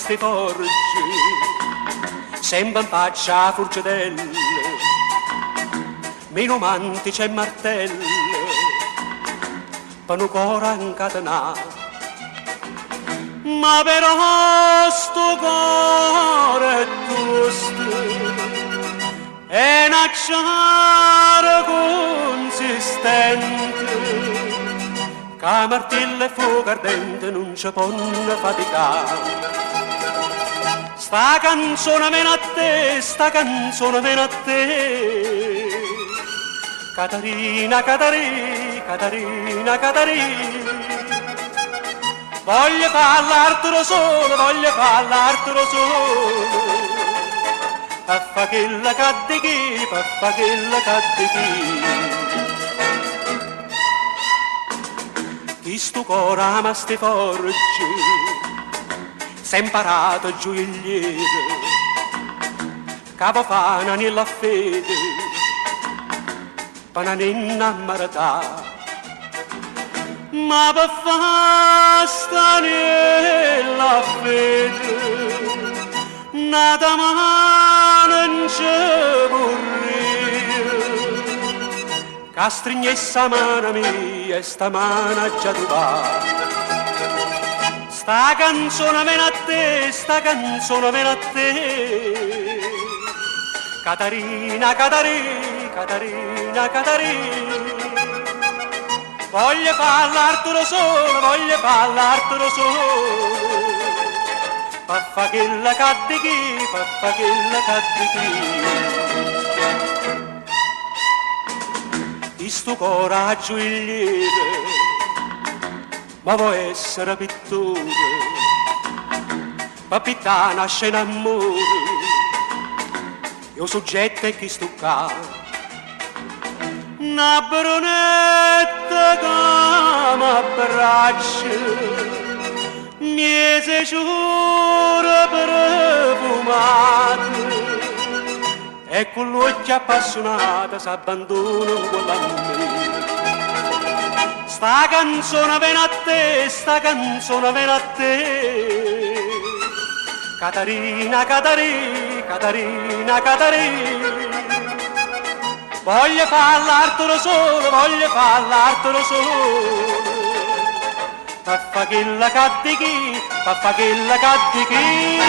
sti forgi, sempre in faccia a furgedelle, meno mantici e martelli, per un cuore incatenato. Ma però sto cuore è tosto, è un acciaio consistente, che martello e fuoco ardente non ci possono faticare. Sta canzone viene a te, sta canzone viene a te, Catarina, Catarina, Catarina, Catarina. Voglio parlartelo solo, voglio parlartelo solo, per fa quella cadde chi, per fa quella cadde chi. Sto cuore ama sti forgi, s'è imparato giù il lieve, capo fana nella fede, per non innamorare. Ma per fare sta nella fede, nata mano non c'è vorrei, che strignessa mano mia e sta mano già tu va. Sta canzone viene a te, sta canzone viene a te, Catarina, Catarina, Catarina, Catarina. Voglio parlartelo solo, voglio parlartelo solo, per fa quella cadde chi, per fa quella cadde chi. Di sto coraggio il lieve, ma vuoi essere pittore, per pittare nasce in amore, io soggetto e chi stuccare. Una brunetta che m'abbraccia, miese giura profumata, e con l'occhio appassionata s'abbandona con la me. Sta canzone viene a te, sta canzone viene a te, Catarina, Catarina, Catarina, Catarina. Voglio parlartelo solo, voglio parlartelo solo, per fa quella cadde chi, per fa quella cadde chi.